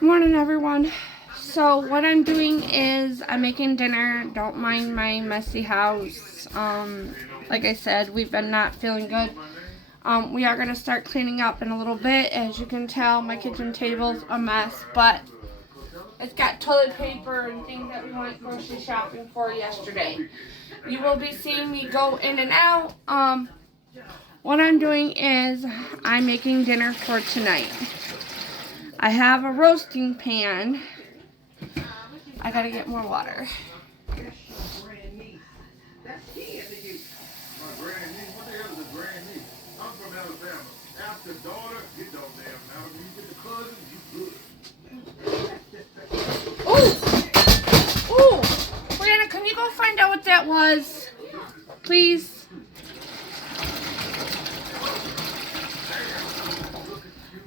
Morning, everyone. So what I'm doing is I'm making dinner. Don't mind my messy house. Like I said, we've been not feeling good. We are gonna start cleaning up in a little bit. As you can tell, my kitchen table's a mess, but it's got toilet paper and things that we went grocery shopping for yesterday. You will be seeing me go in and out. What I'm doing is I'm making dinner for tonight. I have a roasting pan. I gotta get more water. Ooh! Brianna, can you go find out what that was? Please?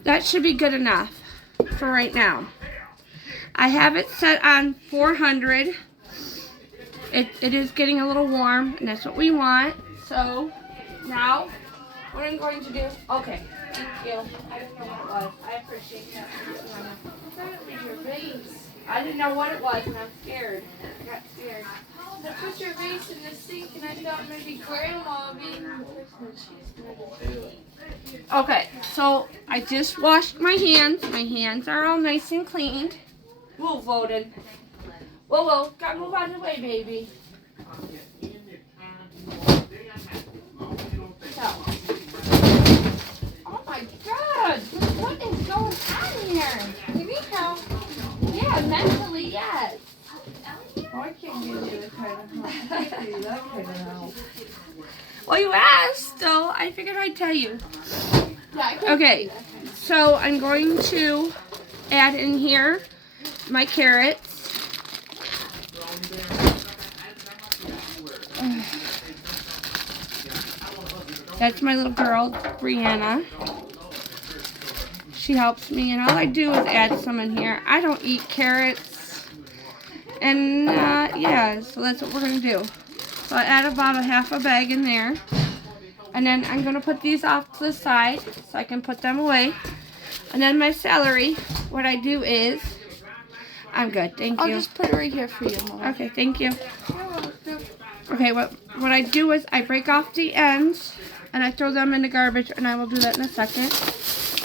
That should be good enough for right now. I have it set on 400. It is getting a little warm, and that's what we want. So now, what I'm going to do, okay, thank you. I didn't know what it was. I appreciate that. I thought it was your vase. I didn't know what it was, and I'm scared. I got scared. I put your vase in the sink, and I thought maybe Grandma being the person she's going to do it. Okay, so I just washed my hands. My hands are all nice and cleaned. Whoa, voted. Whoa, gotta move out of the way, baby. So. Oh my God, what is going on here? You need help? Yeah, mentally, yes. Oh, I can't give you the kind of help. I can't give you that kind of help. Well, you asked, so I figured I'd tell you. Yeah, Okay, so I'm going to add in here my carrots. That's my little girl, Brianna. She helps me, and all I do is add some in here. I don't eat carrots, and yeah, so that's what we're going to do. So I add about a half a bag in there, and then I'm going to put these off to the side so I can put them away. And then my celery, what I do is, I'm good, thank you. I'll just put it right here for you, Mom. Okay, thank you. Okay, what I do is I break off the ends and I throw them in the garbage, and I will do that in a second.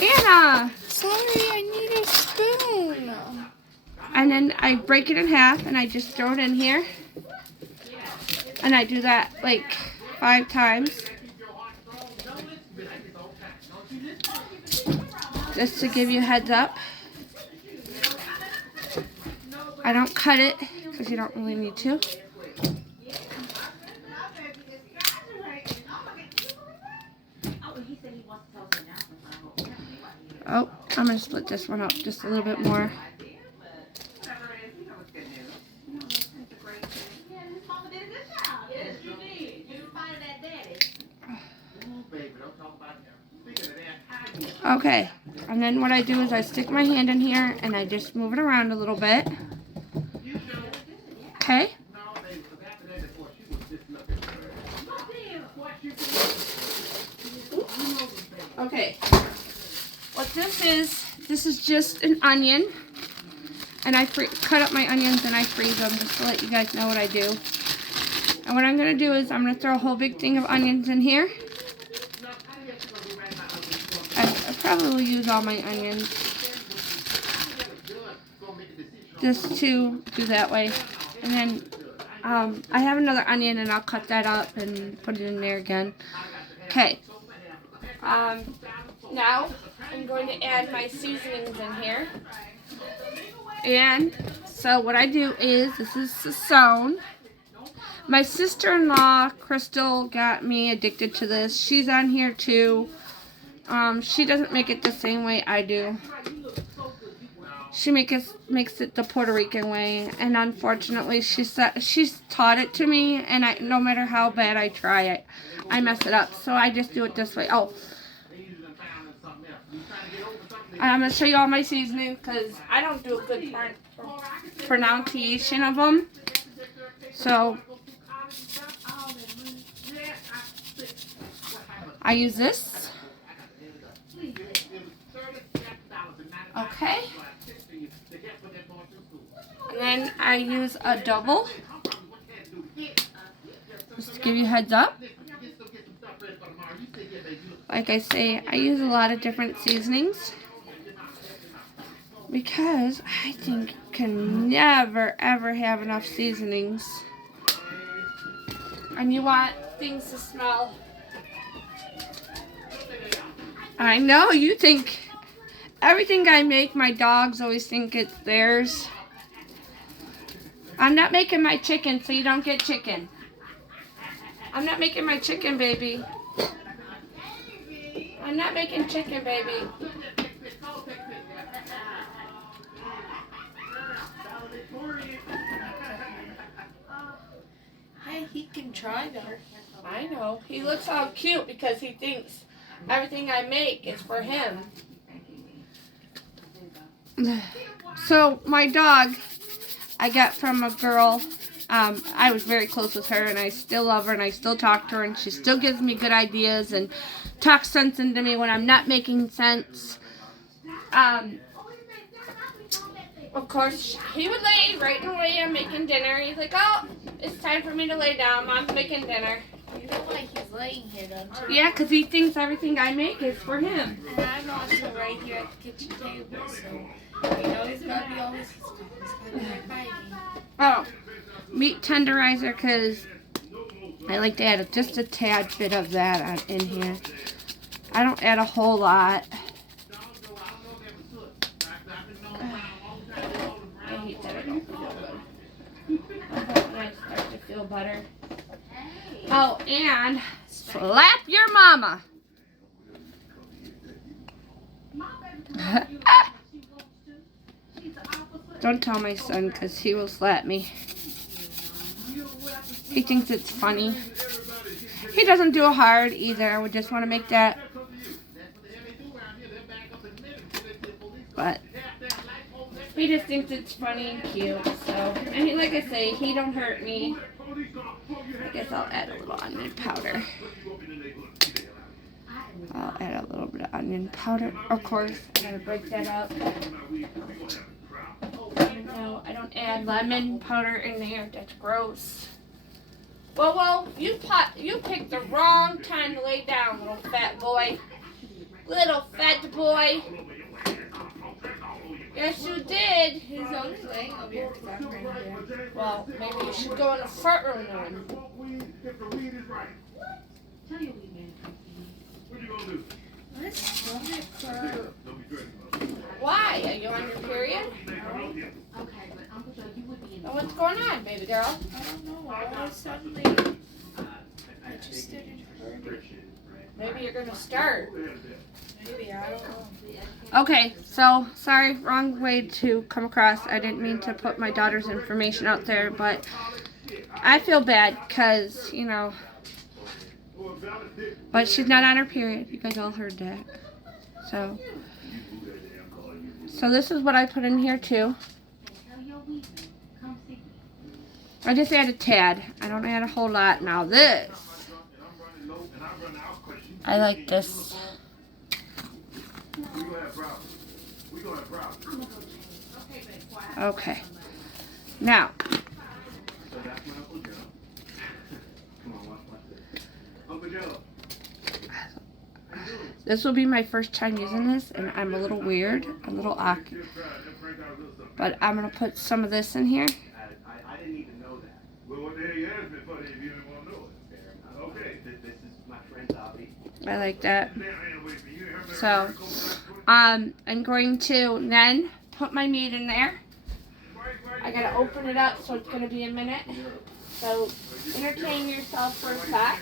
Anna! Sorry, I need a spoon. And then I break it in half and I just throw it in here. And I do that like 5 times. Just to give you a heads up. I don't cut it because you don't really need to. Oh, I'm going to split this one up just a little bit more. Okay, and then what I do is I stick my hand in here and I just move it around a little bit. Okay. Okay. What this is just an onion. And I cut up my onions and I freeze them just to let you guys know what I do. And what I'm going to do is I'm going to throw a whole big thing of onions in here. I probably will use all my onions just to do that way. And then I have another onion and I'll cut that up and put it in there again. Okay. Now I'm going to add my seasonings in here. And so what I do is, this is Sazón. My sister-in-law, Crystal, got me addicted to this. She's on here too. She doesn't make it the same way I do. She makes it the Puerto Rican way, and unfortunately, she's taught it to me, and no matter how bad I try it, I mess it up. So I just do it this way. Oh, I'm gonna show you all my seasoning because I don't do a good pronunciation of them. So I use this. Okay. And then I use a double. Just to give you a heads up. Like I say, I use a lot of different seasonings because I think you can never ever have enough seasonings. And you want things to smell. I know you think everything I make, my dogs always think it's theirs. I'm not making my chicken, so you don't get chicken. I'm not making my chicken, baby. I'm not making chicken, baby. Hey, he can try though. I know. He looks all cute because he thinks everything I make is for him. So, my dog, I got from a girl. I was very close with her, and I still love her, and I still talk to her, and she still gives me good ideas and talks sense into me when I'm not making sense. Of course, he would lay right away. I'm making dinner. He's like, "Oh, it's time for me to lay down. Mom's making dinner." You know why he's laying here, don't you? Yeah, because he thinks everything I make is for him. And I'm also right here at the kitchen table, so you know he's gotta be always he's gotta be fighting. Oh, meat tenderizer, because I like to add just a tad bit of that in here. I don't add a whole lot. I hate that I don't feel good. I hope when I start to feel better. Oh, and slap your mama. Don't tell my son, because he will slap me. He thinks it's funny. He doesn't do it hard either. We just want to make that. But he just thinks it's funny and cute. So, and he, like I say, he don't hurt me. I guess I'll add a little onion powder. I'll add a little bit of onion powder. Of course, I'm gonna break that up. No, I don't add lemon powder in there. That's gross. Well, you picked the wrong time to lay down, little fat boy. Little fat boy. Yes, you did. He's always laying over here because I'm right here. Well, maybe you should go in the front room then. What's wrong with her? Why? Are you on your period? Oh, what's going on, baby girl? I don't know. All of a sudden, I just started hurting. Maybe you're gonna start. Maybe, I don't know. Okay, so sorry, wrong way to come across. I didn't mean to put my daughter's information out there, but I feel bad because, you know, but she's not on her period. You guys all heard that. So this is what I put in here too. I just add a tad. I don't add a whole lot. Now this, I like this. Okay. Now, this will be my first time using this, and I'm a little weird, a little awkward. But I'm going to put some of this in here. I like that. So, I'm going to then put my meat in there. I gotta open it up, so it's gonna be a minute. So, entertain yourself for a sec.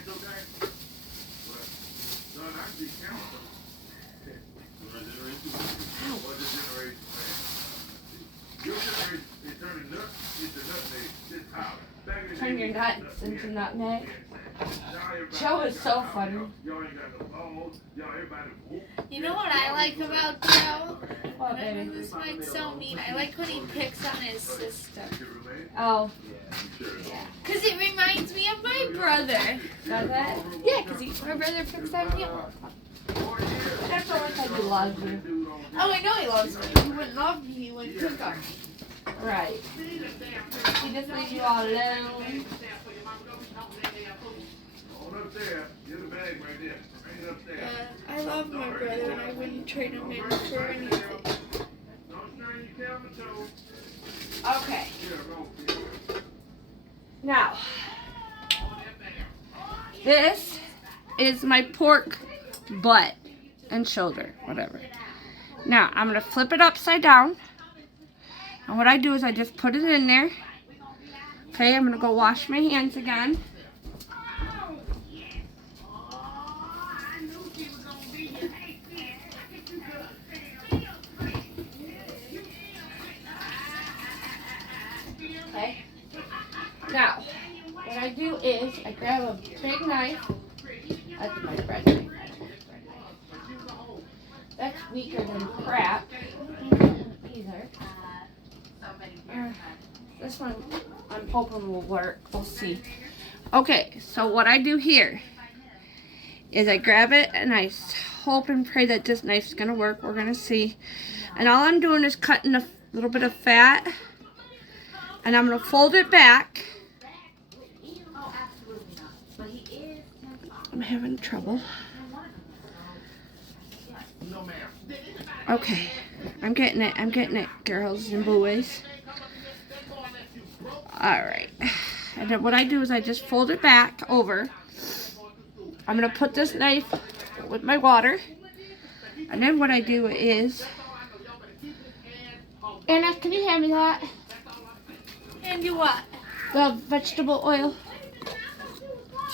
Turn your nuts into nutmeg. Joe is so funny. You know what I like about Joe? What, I know baby? this might sound mean. I like when he picks on his sister. Oh, Because it reminds me of my brother. does it? Yeah, because my brother picks on me all the time. That's always how he loves you. Oh, I know he loves me. He wouldn't hobby when cook up. Right. He just leaves you all alone. I love my brother and I wouldn't trade him in for anything. Okay. Now, this is my pork butt and shoulder, whatever. Now, I'm going to flip it upside down. And what I do is I just put it in there. Okay, I'm going to go wash my hands again. Okay. Now, what I do is I grab a big knife. That's my bread knife. That's weaker than crap. Either. This one I'm hoping will work. We'll see. Okay, so what I do here is I grab it and I hope and pray that this knife's gonna work. We're gonna see. And all I'm doing is cutting a little bit of fat. And I'm gonna fold it back. I'm having trouble. Okay, I'm getting it, girls and boys. Alright, and then what I do is I just fold it back over. I'm going to put this knife with my water. And then what I do is... Anna, can you hand me that? And you what? The vegetable oil.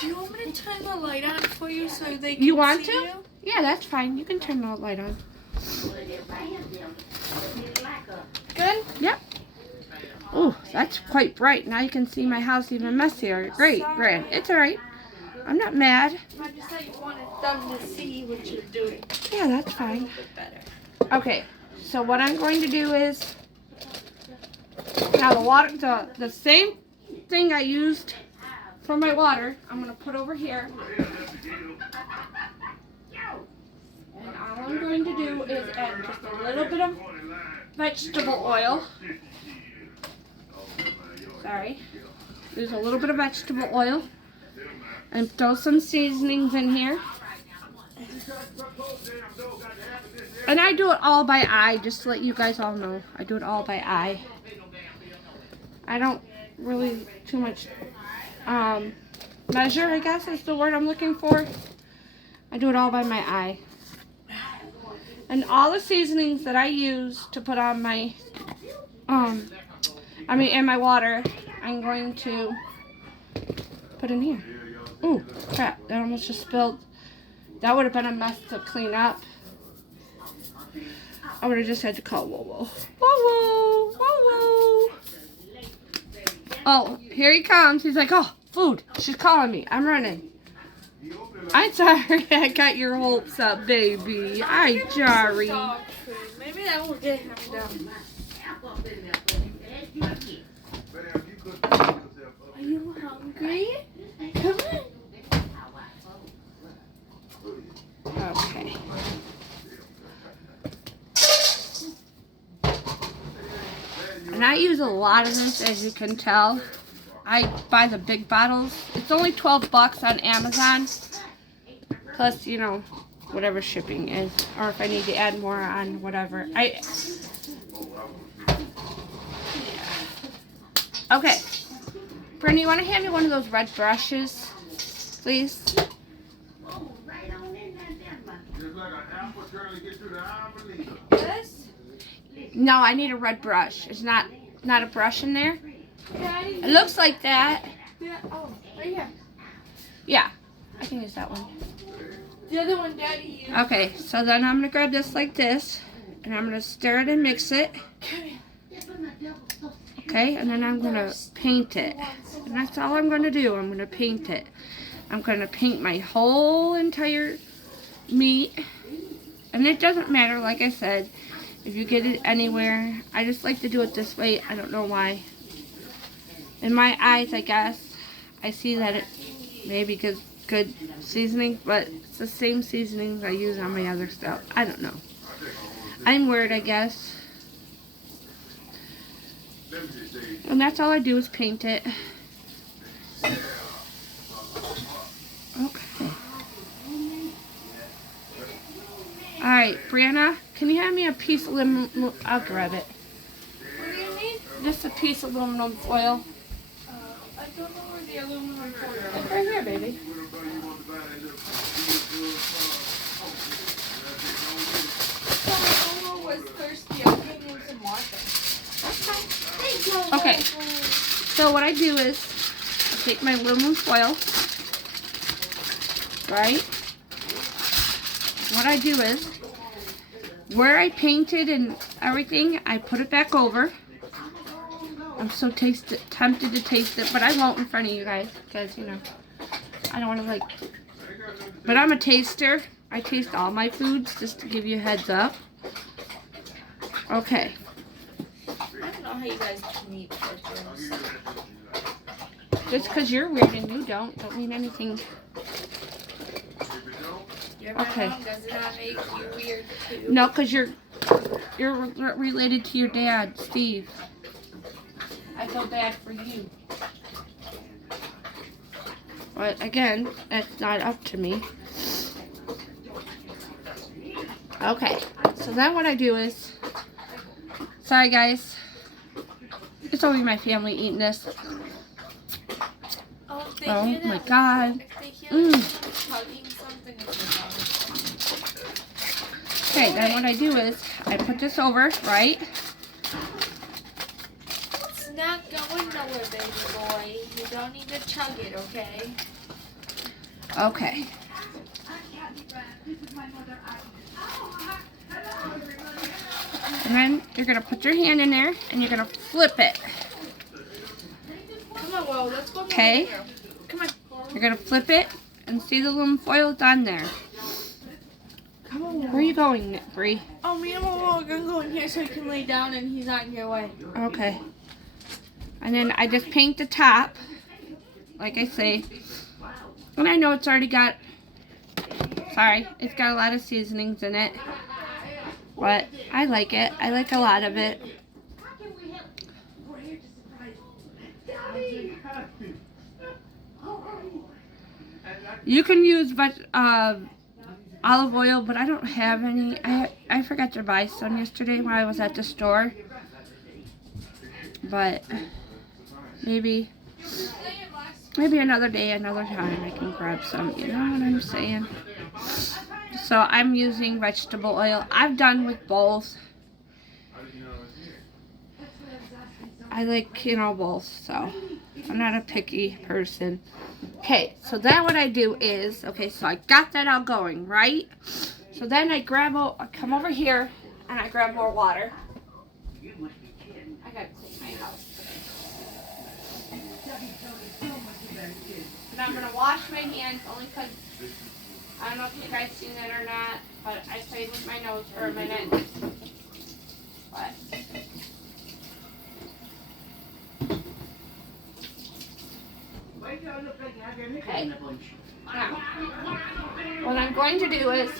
Do you want me to turn the light on for you so they can You want see to? you? Yeah, that's fine. You can turn the light on. Good? Yep. Oh, that's quite bright. Now you can see my house even messier. Great, Gran. It's alright. I'm not mad. I just thought you wanted them to see what you're doing. Yeah, that's A fine. little bit better. Okay, so what I'm going to do is... Now the water, the same thing I used for my water, I'm going to put over here. And all I'm going to do is add just a little bit of vegetable oil. Sorry. There's a little bit of vegetable oil. And throw some seasonings in here. And I do it all by eye, just to let you guys all know. I do it all by eye. I don't really too much measure, I guess is the word I'm looking for. I do it all by my eye. And all the seasonings that I use to put on my, in my water, I'm going to put in here. Ooh, crap, that almost just spilled. That would have been a mess to clean up. I would have just had to call Whoa. Whoa, whoa, whoa, whoa. Oh, here he comes. He's like, oh, food. She's calling me. I'm running. I'm sorry I got your hopes up, baby. I'm sorry. Maybe that will get him down. Are you hungry? Come on. Okay. And I use a lot of this, as you can tell. I buy the big bottles. It's only 12 bucks on Amazon. Plus, you know, whatever shipping is. Or if I need to add more on whatever. Okay. Brittany, you want to hand me one of those red brushes, please? This? No, I need a red brush. It's not a brush in there. Daddy. It looks like that. Yeah. Oh, right here. Yeah, I can use that one. The other one Daddy used. Okay, so then I'm going to grab this like this, and I'm going to stir it and mix it. Okay, and then I'm going to paint it. And that's all I'm going to do. I'm going to paint it. I'm going to paint my whole entire meat. And it doesn't matter, like I said, if you get it anywhere. I just like to do it this way. I don't know why. In my eyes, I guess, I see that it maybe gives good seasoning, but it's the same seasonings I use on my other stuff. I don't know. I'm weird, I guess. And that's all I do is paint it. Okay. Alright, Brianna, can you hand me a piece of aluminum? I'll grab it. What do you need? Just a piece of aluminum foil. I don't know where the aluminum foil is. It's right here, baby. Someone was thirsty. I'll give him some water. Okay. So what I do is I take my aluminum foil, right? What I do is where I painted and everything, I put it back over. I'm so tempted to taste it, but I won't in front of you guys because, you know, I don't want to but I'm a taster. I taste all my foods just to give you a heads up. Okay. I don't know how you guys can eat pretzels. Just because you're weird and you don't mean anything. Your Okay. mom does not make you weird too. No, because you're related to your dad, Steve. I feel bad for you. But again, that's not up to me. Okay, so then what I do is, sorry guys, it's only my family eating this. Oh, if they Oh hear my that, God. if they hear Mm. tugging something in the house. Okay, then what I do is, I put this over, right? It's not going nowhere, baby boy. You don't need to chug it, okay? Okay. And then you're going to put your hand in there and you're going to flip it. Come on, Will. Let's go. Okay. Come on. You're going to flip it and see the aluminum foil's on there. Come on. Where are you going, Bree? Oh, me and Will are going to go in here so he can lay down and he's not in your way. Okay. And then I just paint the top, like I say. And I know it's already got, it's got a lot of seasonings in it. But I like it. I like a lot of it. You can use olive oil, but I don't have any. I forgot to buy some yesterday when I was at the store. But maybe another day, another time, I can grab some. You know what I'm saying? So I'm using vegetable oil. I've done with both. I like, both. So I'm not a picky person. Okay, so then what I do is, so I got that all going, right? So then I come over here and I grab more water. I gotta clean my house. And I'm gonna wash my hands only because I don't know if you guys seen it or not, but I played with my nose for a minute. But okay. Now, what I'm going to do is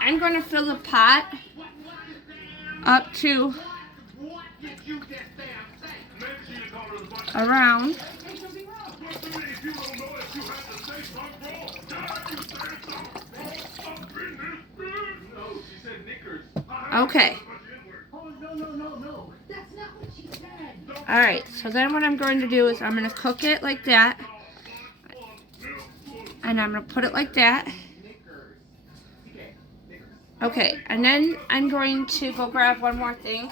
I'm going to fill the pot up to around . Okay. Alright, so then what I'm going to do is I'm going to cook it like that. And I'm going to put it like that. Okay, and then I'm going to go grab one more thing.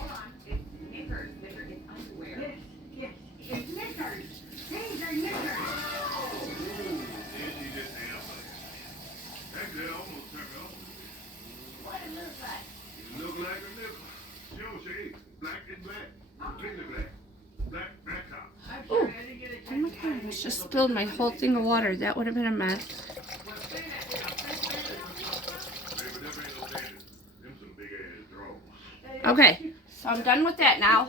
Oh my God, I just spilled my whole thing of water. That would have been a mess. Okay, so I'm done with that now.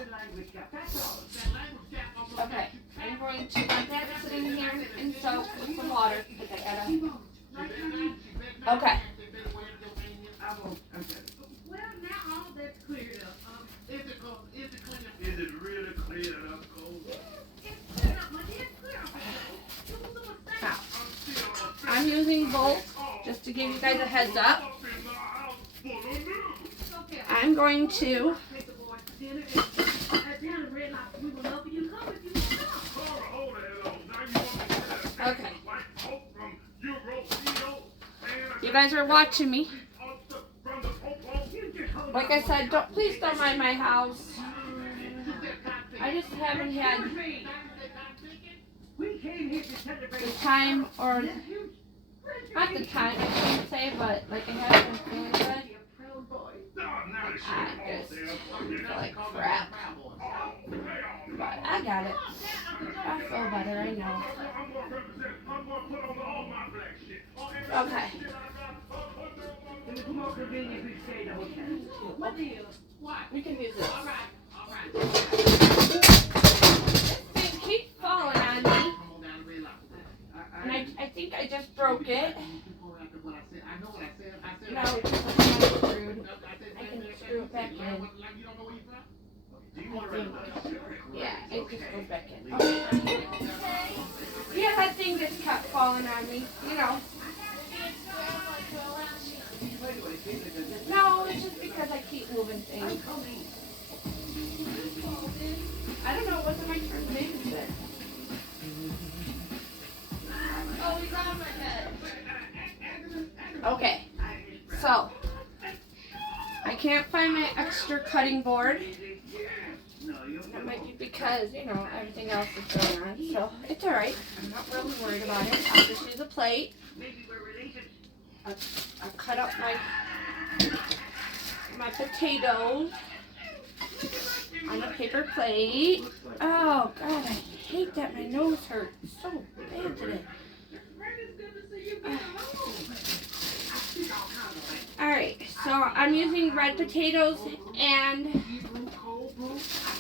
Okay, I'm going to let that sit in here and soak with some water because I gotta. Okay. Well, now all that's cleared up. Is it really cleared up? using both, just to give you guys a heads up. I'm going to okay. You guys are watching me. Like I said, please don't mind my house. I just haven't had the time, or not the time, I shouldn't say, but like I haven't been feeling good. I just feel like crap. But I got it. I feel better, I know. Okay. We can use this. This thing keeps falling on me. And I think I just broke it. No, it's just screwed. I can screw it back in. Yeah, it just goes back in. Okay. Yeah, that thing just kept falling on me, you know. No, it's just because I keep moving things. I don't know, what's my turn babysit? Oh, he's on my head. Okay, so I can't find my extra cutting board. That might be because, you know, everything else is going on, so it's alright. I'm not really worried about it. I'll just use a plate. I'll cut up my potatoes on a paper plate. Oh God, I hate that. My nose hurts so bad today. Alright, so I'm using red potatoes and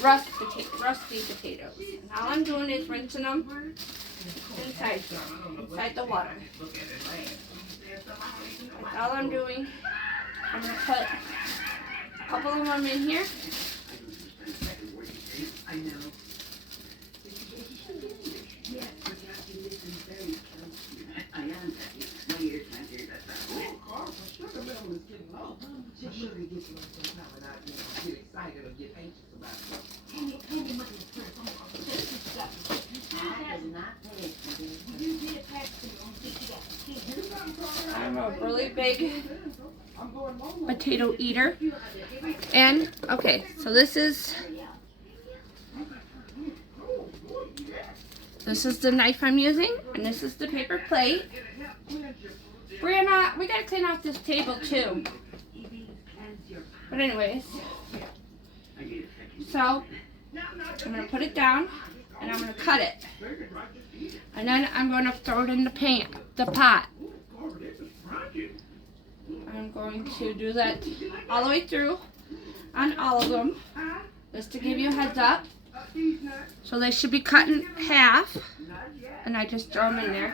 rusty potatoes. And all I'm doing is rinsing them inside the water. That's all I'm doing. I'm going to put a couple of them in here. I'm a really big potato eater. And, okay, so this is the knife I'm using, and this is the paper plate. We gotta clean off this table too. But anyways, so I'm gonna put it down and I'm gonna cut it. And then I'm gonna throw it in the pot. I'm going to do that all the way through on all of them, just to give you a heads up. So they should be cut in half, and I just throw them in there.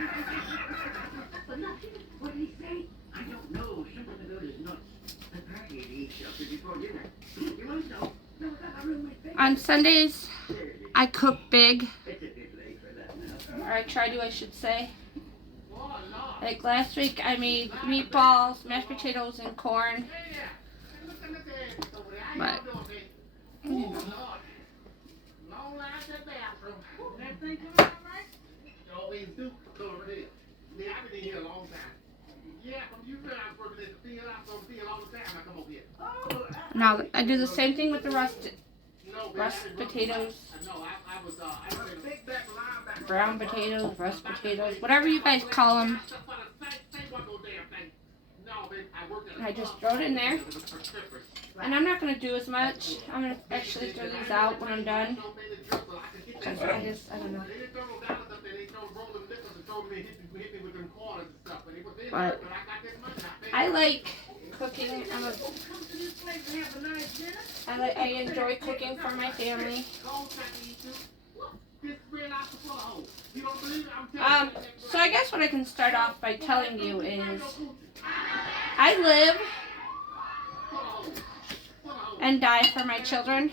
On Sundays, I cook big, or I try to, I should say. Like last week, I made meatballs, mashed potatoes, and corn. But, you know. Now I do the same thing with the rust potatoes, brown potatoes, rust potatoes, whatever you guys call them. And I just throw it in there. And I'm not going to do as much. I'm going to actually throw these out when I'm done. I don't know. But I like cooking. I enjoy cooking for my family. So I guess what I can start off by telling you is I live and die for my children.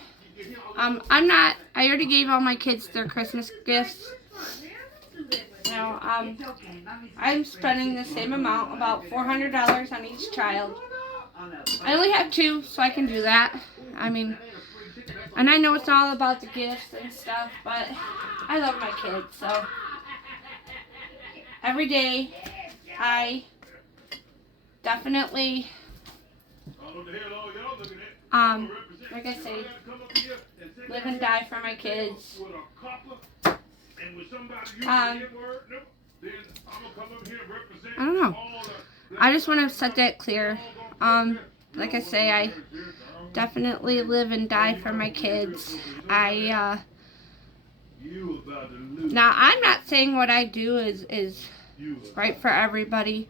I already gave all my kids their Christmas gifts. And know, I'm spending the same amount, about $400 on each child. I only have 2, so I can do that. I mean, and I know it's all about the gifts and stuff, but I love my kids, so every day I definitely, like I say, live and die for my kids. I don't know. I just want to set that clear. Like I say, I definitely live and die for my kids. Now I'm not saying what I do is right for everybody.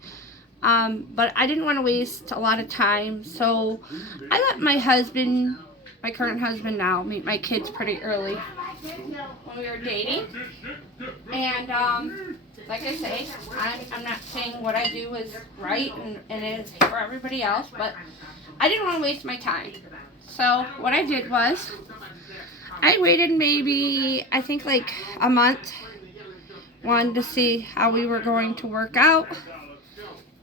But I didn't want to waste a lot of time, so I let my husband, my current husband now, meet my kids pretty early when we were dating. And like I say, I'm not saying what I do is right and is for everybody else, but I didn't want to waste my time. So what I did was, I waited maybe, I think like a month, wanted to see how we were going to work out.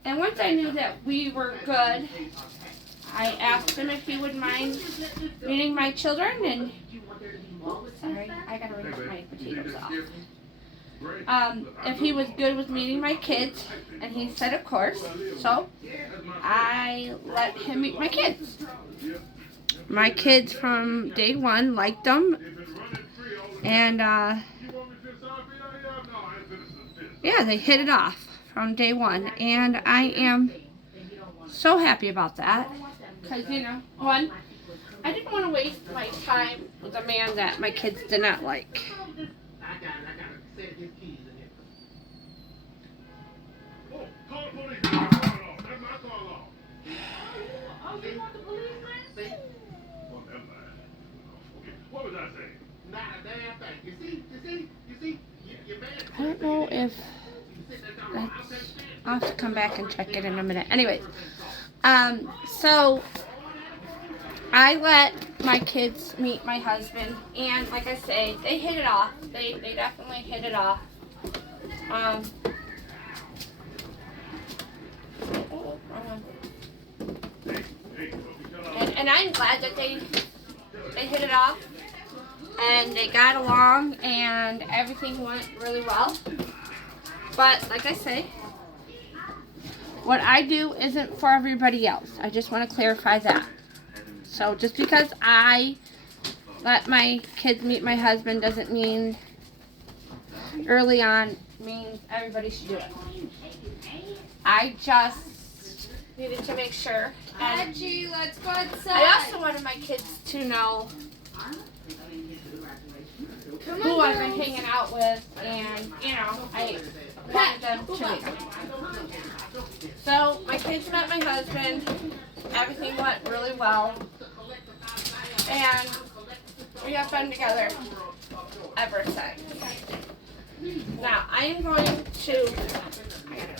And once I knew that we were good, I asked him if he would mind meeting my children, and sorry, I gotta rinse my potatoes off. If he was good with meeting my kids, and he said of course, so I let him meet my kids. My kids from day one liked them, and yeah, they hit it off from day one, and I am so happy about that, because, you know, one, I didn't want to waste my time with a man that my kids did not like. I don't know if I'll have to come back and check it in a minute. Anyways, so I let my kids meet my husband, and like I say, they hit it off. They definitely hit it off. And I'm glad that they hit it off, and they got along, and everything went really well. But like I say, what I do isn't for everybody else. I just want to clarify that. So just because I let my kids meet my husband doesn't mean early on means everybody should do it. I just needed to make sure. And Reggie, let's go outside. I also wanted my kids to know who I've been hanging out with, and you know, I wanted them to meet them. So my kids met my husband. Everything went really well, and we have been together ever since. Now I am going to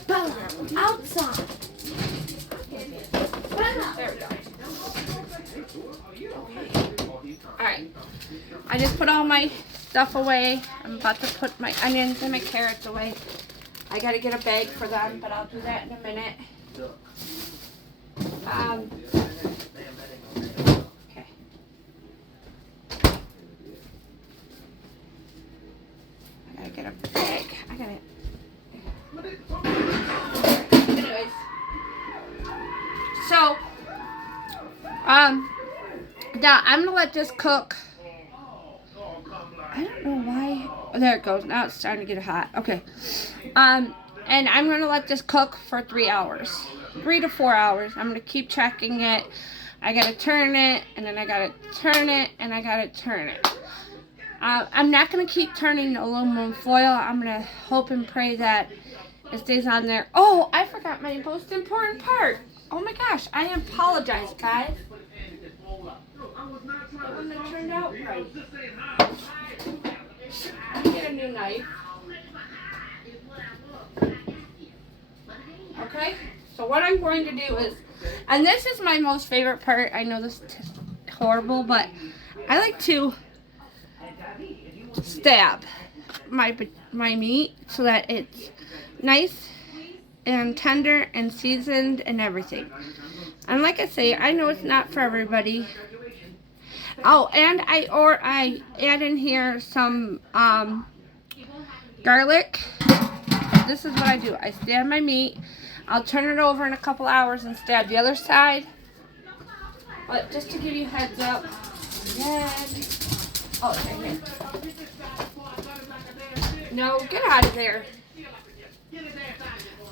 Bella outside. There we go. Alright. I just put all my stuff away. I'm about to put my onions and my carrots away. I gotta get a bag for them, but I'll do that in a minute. Okay. I gotta get a bag. I gotta. Anyways. So, now I'm gonna let this cook. I don't know why. Oh, there it goes. Now it's starting to get hot. Okay. And I'm gonna let this cook for 3 hours, 3 to 4 hours. I'm gonna keep checking it. I gotta turn it, and then I gotta turn it, and I gotta turn it. I'm not gonna keep turning the aluminum foil. I'm gonna hope and pray that it stays on there. Oh, I forgot my most important part. Oh my gosh, I apologize, guys. That wouldn't have turned out right. Let me get a new knife. Okay, so what I'm going to do is, and this is my most favorite part. I know this is horrible, but I like to stab. my meat so that it's nice and tender and seasoned and everything. And like I say, I know it's not for everybody. Oh, and I add in here some garlic. This is what I do. I stab my meat. I'll turn it over in a couple hours and stab the other side. But just to give you a heads up, oh, it's right here. No, get out of there.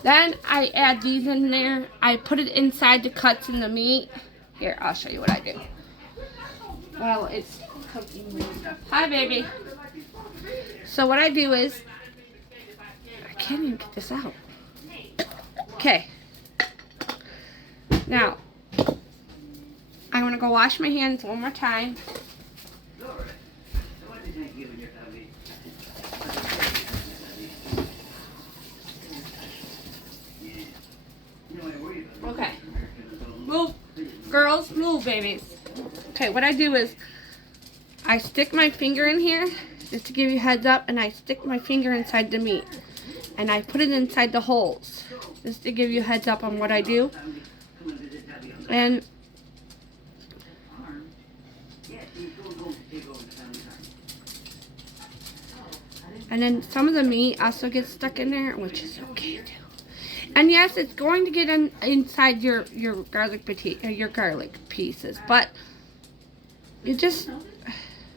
Then I add these in there. I put it inside the cuts in the meat. Here, I'll show you what I do. Well, it's cooking. Hi, baby. So what I do is, I can't even get this out. Okay. Now, I'm going to go wash my hands one more time. Okay. Move. Girls, move, babies. Okay, what I do is I stick my finger in here, just to give you a heads up, and I stick my finger inside the meat. And I put it inside the holes, just to give you a heads up on what I do. And then some of the meat also gets stuck in there, which is okay too. And yes, it's going to get inside your garlic pieces, but you just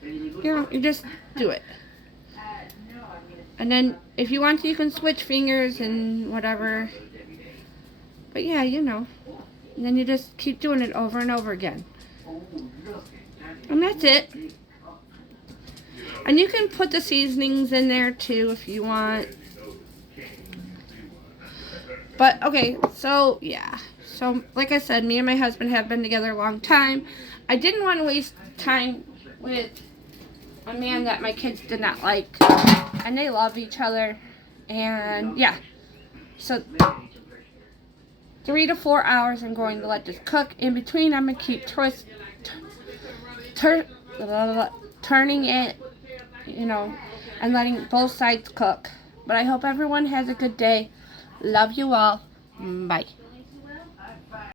do it. And then if you want to, you can switch fingers and whatever. But yeah, and then you just keep doing it over and over again. And that's it. And you can put the seasonings in there too if you want. But okay, so yeah. So like I said, me and my husband have been together a long time. I didn't want to waste time with a man that my kids did not like. And they love each other. And yeah. So 3 to 4 hours I'm going to let this cook. In between, I'm going to keep turning it, and letting both sides cook. But I hope everyone has a good day. Love you all. Bye.